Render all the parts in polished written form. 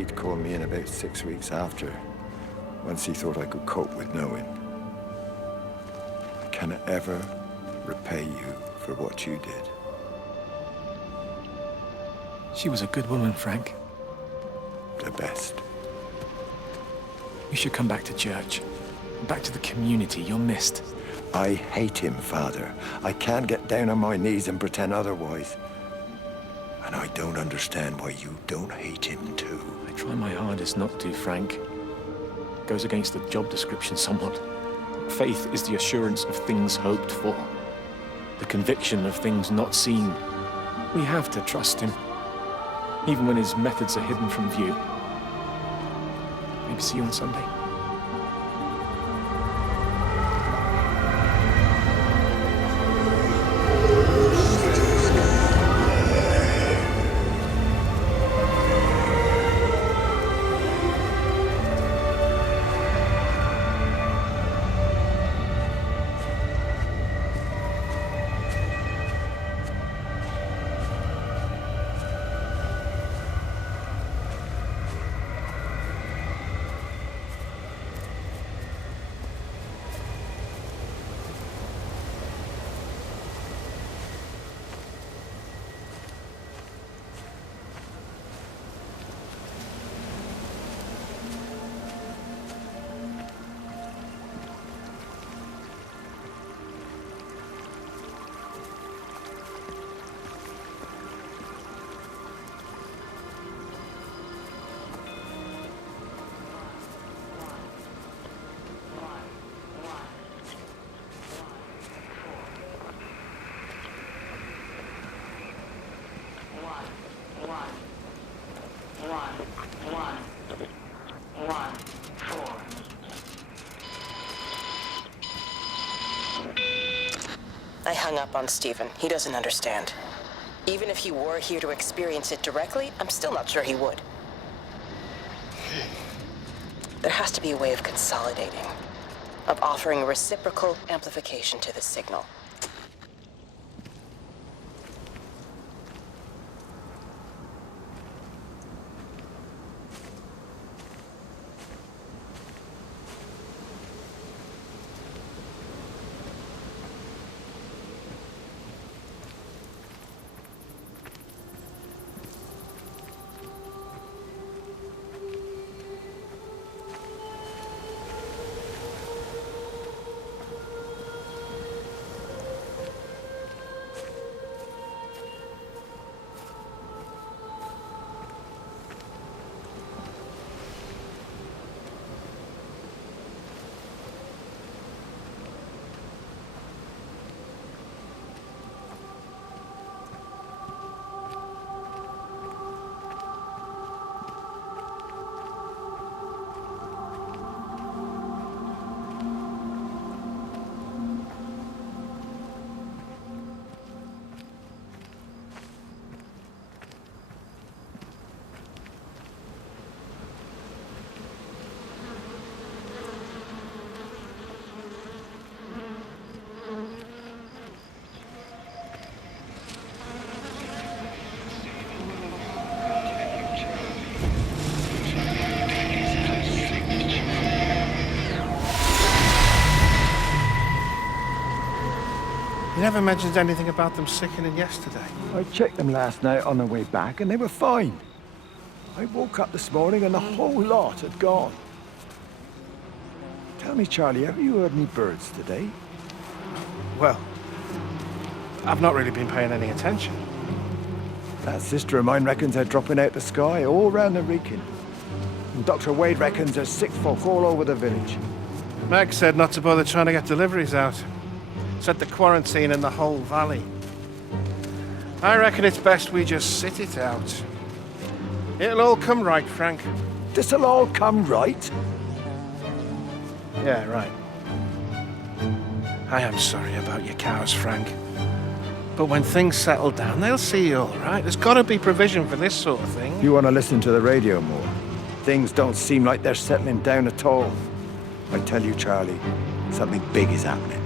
Wade called me in about 6 weeks after, once he thought I could cope with knowing. I cannot ever repay you for what you did. She was a good woman, Frank. The best. You should come back to church. Back to the community you're missed. I hate him, Father. I can't get down on my knees and pretend otherwise. And I don't understand why you don't hate him too. I try my hardest not to, Frank. Goes against the job description somewhat. Faith is the assurance of things hoped for. The conviction of things not seen. We have to trust him, even when his methods are hidden from view. Maybe see you on Sunday. I hung up on Stephen. He doesn't understand. Even if he were here to experience it directly, I'm still not sure he would. There has to be a way of consolidating, of offering reciprocal amplification to the signal. You never mentioned anything about them sickening yesterday. I checked them last night on the way back and they were fine. I woke up this morning and the whole lot had gone. Tell me, Charlie, have you heard any birds today? Well, I've not really been paying any attention. That sister of mine reckons they're dropping out the sky all round the Wrekin. And Dr. Wade reckons there's sick folk all over the village. Meg said not to bother trying to get deliveries out. Said the quarantine in the whole valley. I reckon it's best we just sit it out. It'll all come right, Frank. This'll all come right? Yeah, right. I am sorry about your cows, Frank. But when things settle down, they'll see you all right. There's got to be provision for this sort of thing. You want to listen to the radio more? Things don't seem like they're settling down at all. I tell you, Charlie, something big is happening.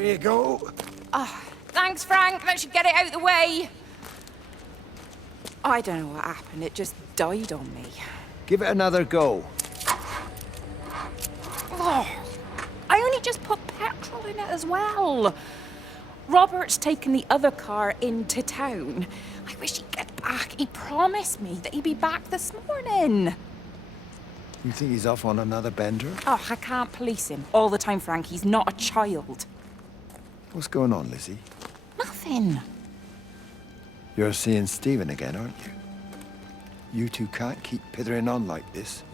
There you go. Thanks, Frank. That should get it out of the way. I don't know what happened. It just died on me. Give it another go. Oh, I only just put petrol in it as well. Robert's taken the other car into town. I wish he'd get back. He promised me that he'd be back this morning. You think he's off on another bender? Oh, I can't police him all the time, Frank. He's not a child. What's going on, Lizzie? Nothing. You're seeing Stephen again, aren't you? You two can't keep pithering on like this.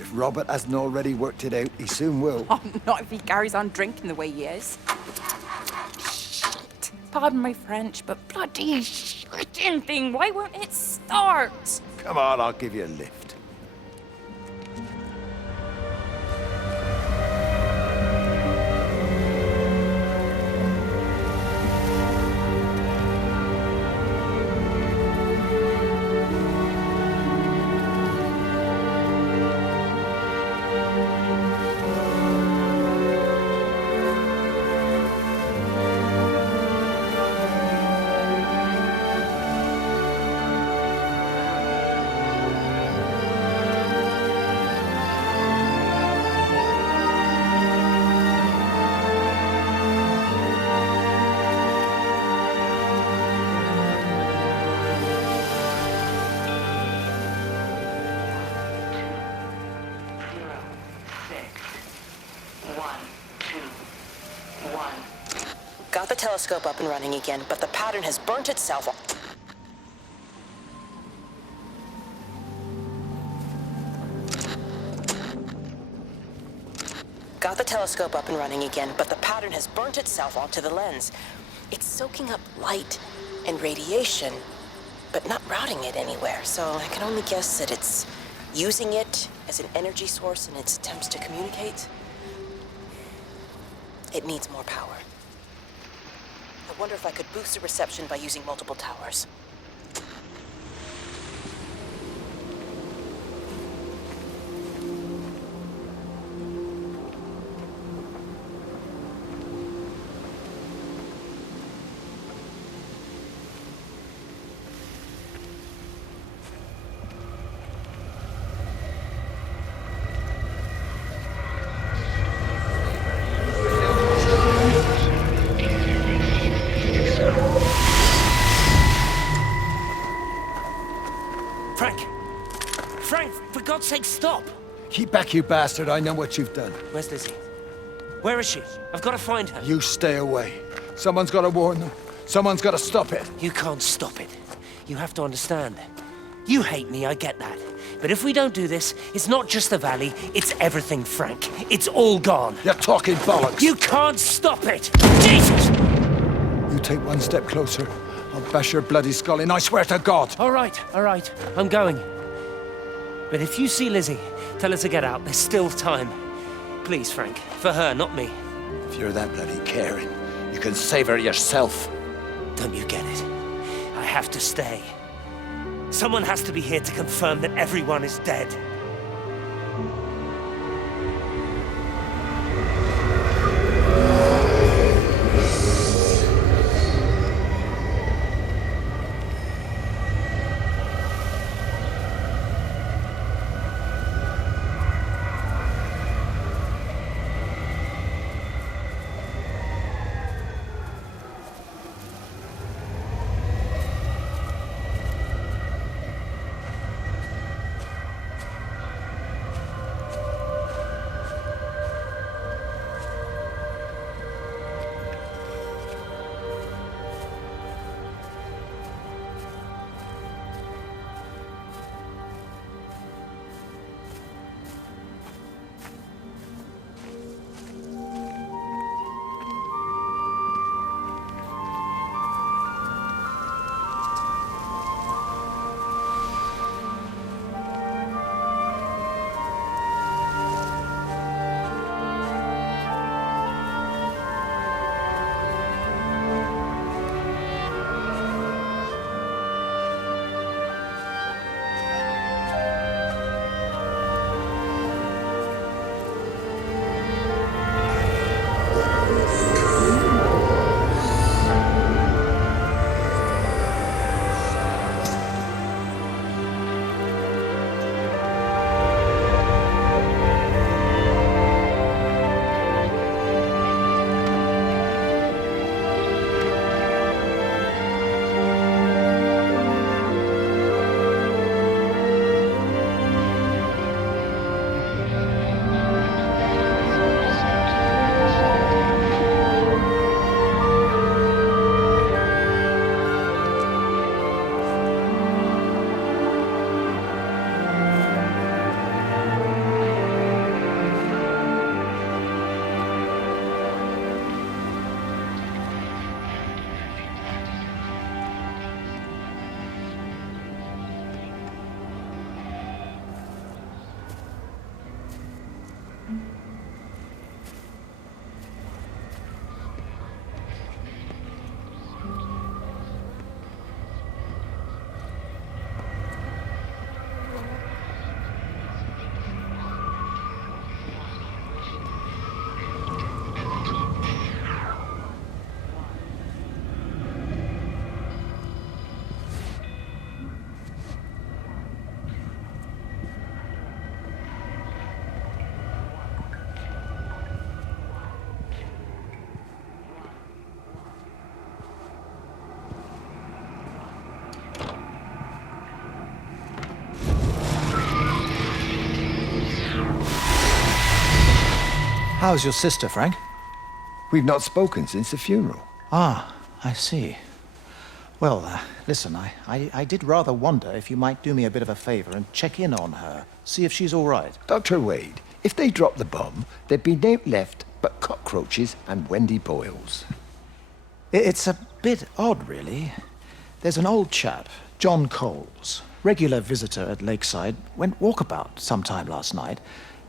If Robert hasn't already worked it out, he soon will. Oh, not if he carries on drinking the way he is. Shit. Pardon my French, but bloody shitting thing, why won't it start? Come on, I'll give you a lift. Got the telescope up and running again, but the pattern has burnt itself off. Got the telescope up and running again, but the pattern has burnt itself onto the lens. It's soaking up light and radiation, but not routing it anywhere, so I can only guess that it's using it as an energy source in its attempts to communicate. It needs more power. I wonder if I could boost the reception by using multiple towers. For God's sake, stop! Keep back, you bastard. I know what you've done. Where's Lizzie? Where is she? I've got to find her. You stay away. Someone's got to warn them. Someone's got to stop it. You can't stop it. You have to understand. You hate me, I get that. But if we don't do this, it's not just the valley, it's everything, Frank. It's all gone. You're talking bollocks. You can't stop it! Jesus! You take one step closer, I'll bash your bloody skull in, I swear to God. All right, I'm going. But if you see Lizzie, tell her to get out. There's still time. Please, Frank. For her, not me. If you're that bloody caring, you can save her yourself. Don't you get it? I have to stay. Someone has to be here to confirm that everyone is dead. How's your sister, Frank? We've not spoken since the funeral. Ah, I see. Well, listen, I did rather wonder if you might do me a bit of a favor and check in on her, see if she's all right. Dr. Wade, if they dropped the bomb, there'd be no left but cockroaches and Wendy Boyles. It's a bit odd, really. There's an old chap, John Coles, regular visitor at Lakeside, went walkabout sometime last night.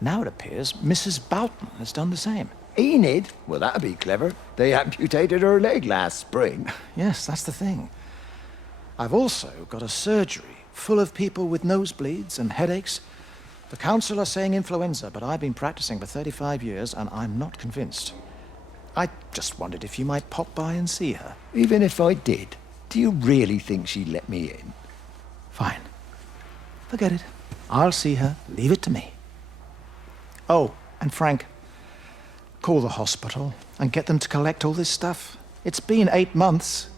Now it appears Mrs. Boughton has done the same. Enid? Well, that'd be clever. They amputated her leg last spring. Yes, that's the thing. I've also got a surgery full of people with nosebleeds and headaches. The council are saying influenza, but I've been practicing for 35 years and I'm not convinced. I just wondered if you might pop by and see her. Even if I did, do you really think she'd let me in? Fine. Forget it. I'll see her. Leave it to me. Oh, and Frank, call the hospital and get them to collect all this stuff. It's been 8 months.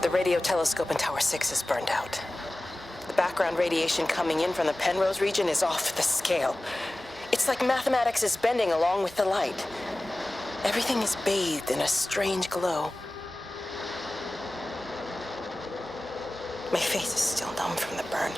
The radio telescope in Tower 6 is burned out. The background radiation coming in from the Penrose region is off the scale. It's like mathematics is bending along with the light. Everything is bathed in a strange glow. My face is still numb from the burn.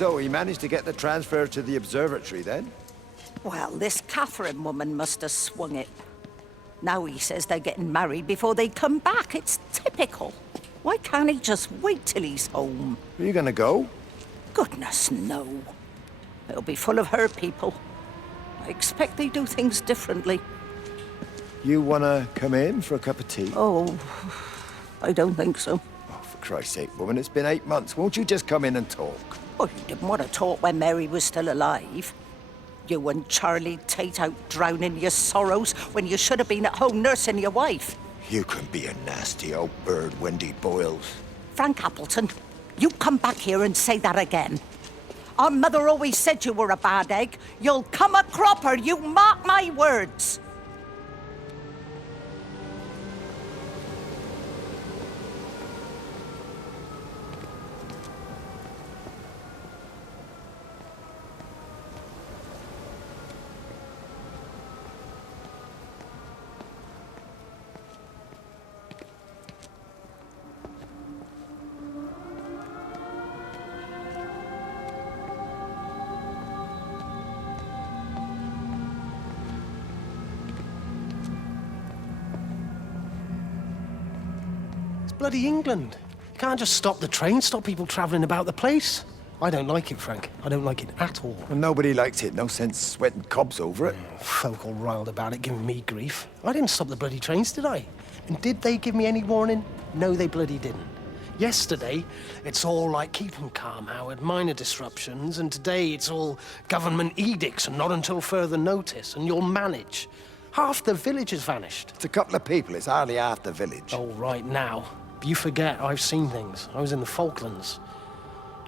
So he managed to get the transfer to the observatory then? Well, this Catherine woman must have swung it. Now he says they're getting married before they come back. It's typical. Why can't he just wait till he's home? Are you gonna go? Goodness, no. It'll be full of her people. I expect they do things differently. You wanna come in for a cup of tea? Oh, I don't think so. Oh, for Christ's sake, woman, it's been 8 months. Won't you just come in and talk? Oh, you didn't want to talk when Mary was still alive. You and Charlie Tate out drowning your sorrows when you should have been at home nursing your wife. You can be a nasty old bird, Wendy Boyles. Frank Appleton, you come back here and say that again. Our mother always said you were a bad egg. You'll come a cropper, you mark my words. Bloody England. You can't just stop the train, stop people travelling about the place. I don't like it, Frank. I don't like it at all. Well, nobody likes it. No sense sweating cobs over it. Folk all riled about it, giving me grief. I didn't stop the bloody trains, did I? And did they give me any warning? No, they bloody didn't. Yesterday, it's all like keep 'em calm, Howard, minor disruptions, and today it's all government edicts and not until further notice, and you'll manage. Half the village has vanished. It's a couple of people. It's hardly half the village. Oh, right now. You forget I've seen things. I was in the Falklands.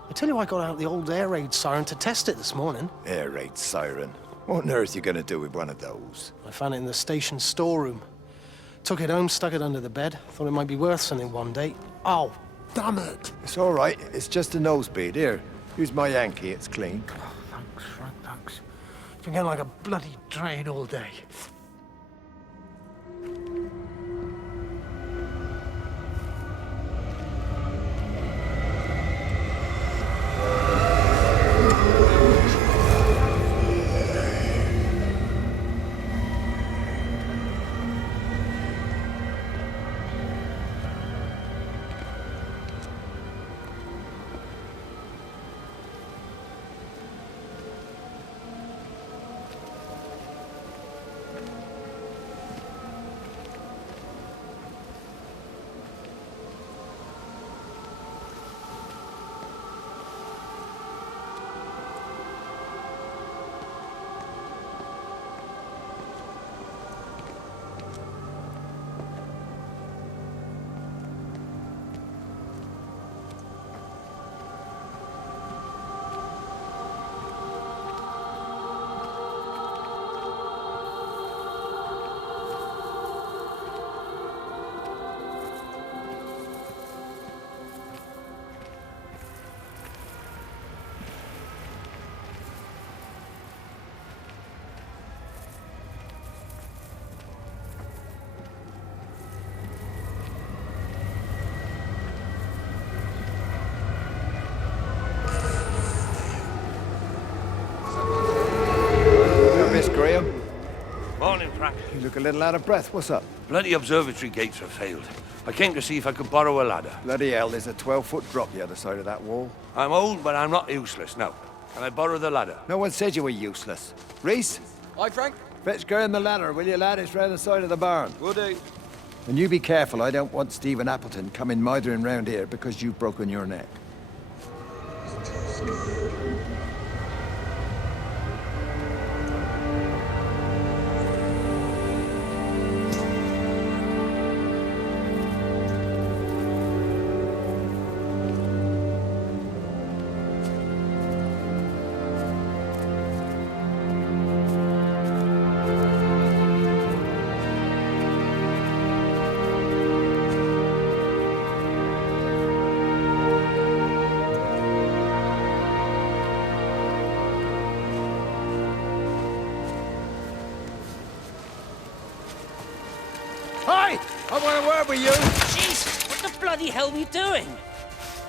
I tell you, I got out the old air raid siren to test it this morning. Air raid siren. What on earth are you going to do with one of those? I found it in the station storeroom. Took it home, stuck it under the bed. Thought it might be worth something one day. Oh, damn it. It's all right. It's just a nosebleed. Here, use my Yankee. It's clean. Oh, thanks, Frank, thanks. Been getting like a bloody drain all day. Graham. Morning, Frank. You look a little out of breath. What's up? Bloody observatory gates have failed. I came to see if I could borrow a ladder. Bloody hell, there's a 12-foot drop the other side of that wall. I'm old, but I'm not useless, no. Can I borrow the ladder? No one said you were useless. Reese? Hi, Frank. Fetch Graham the ladder, will you, lad? It's round the side of the barn. Will do. And you be careful. I don't want Stephen Appleton coming mithering round here because you've broken your neck. Hi! I want a word with you. Jesus, what the bloody hell are we doing?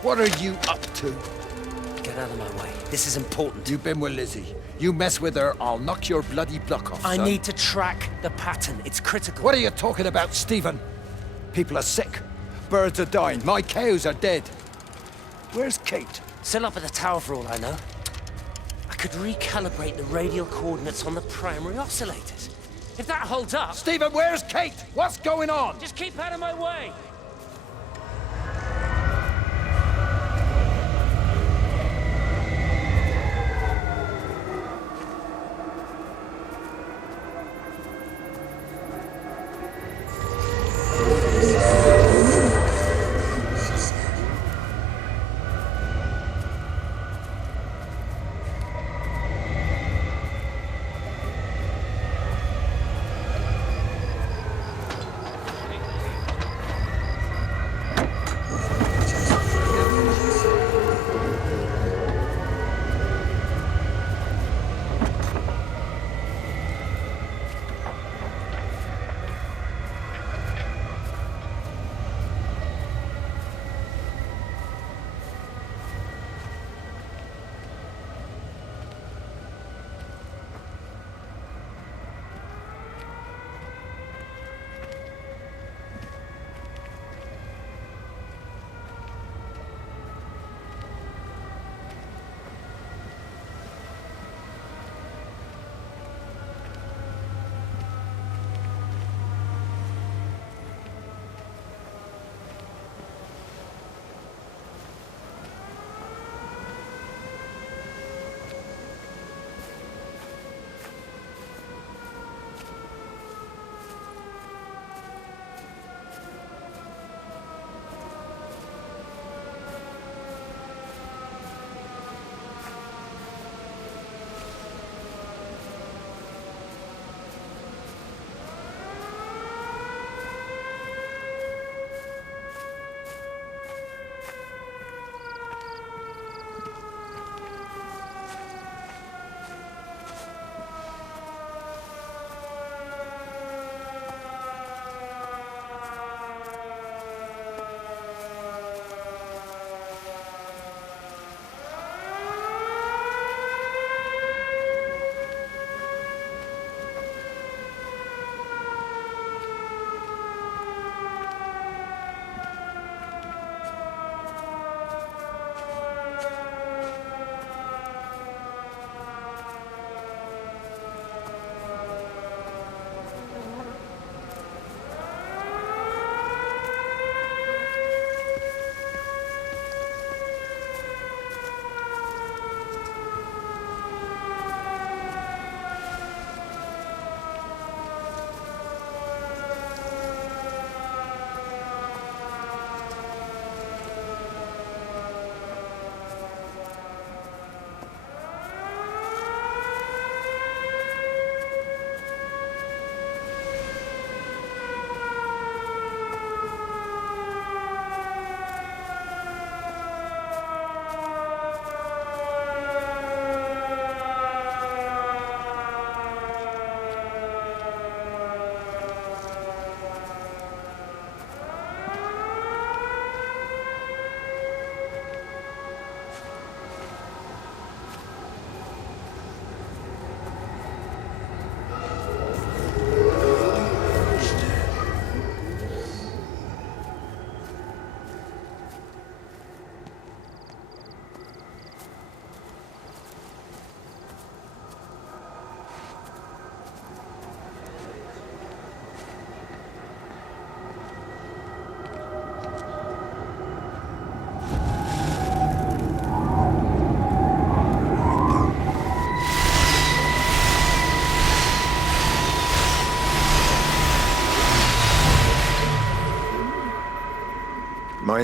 What are you up to? Get Get out of my way. This is important. You've been with Lizzie. You mess with her, I'll knock your bloody block off, I son. need to track the pattern. It's critical. What are you talking about, Stephen? People are sick. Birds are dying. My cows are dead. Where's Kate? Still up at the tower for all I know. I could recalibrate the radial coordinates on the primary oscillators. If that holds up... Stephen, where's Kate? What's going on? Just keep out of my way!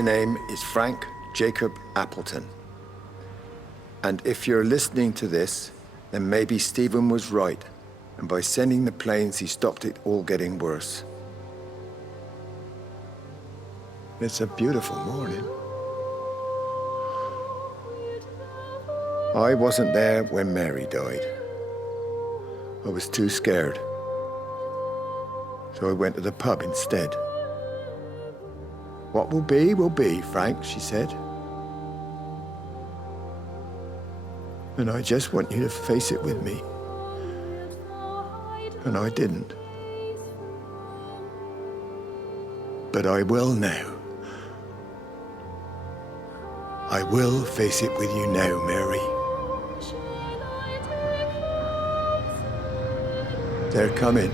My name is Frank Jacob Appleton. And if you're listening to this, then maybe Stephen was right. And by sending the planes, he stopped it all getting worse. It's a beautiful morning. I wasn't there when Mary died. I was too scared. So I went to the pub instead. What will be, Frank, she said. And I just want you to face it with me. And I didn't. But I will now. I will face it with you now, Mary. They're coming.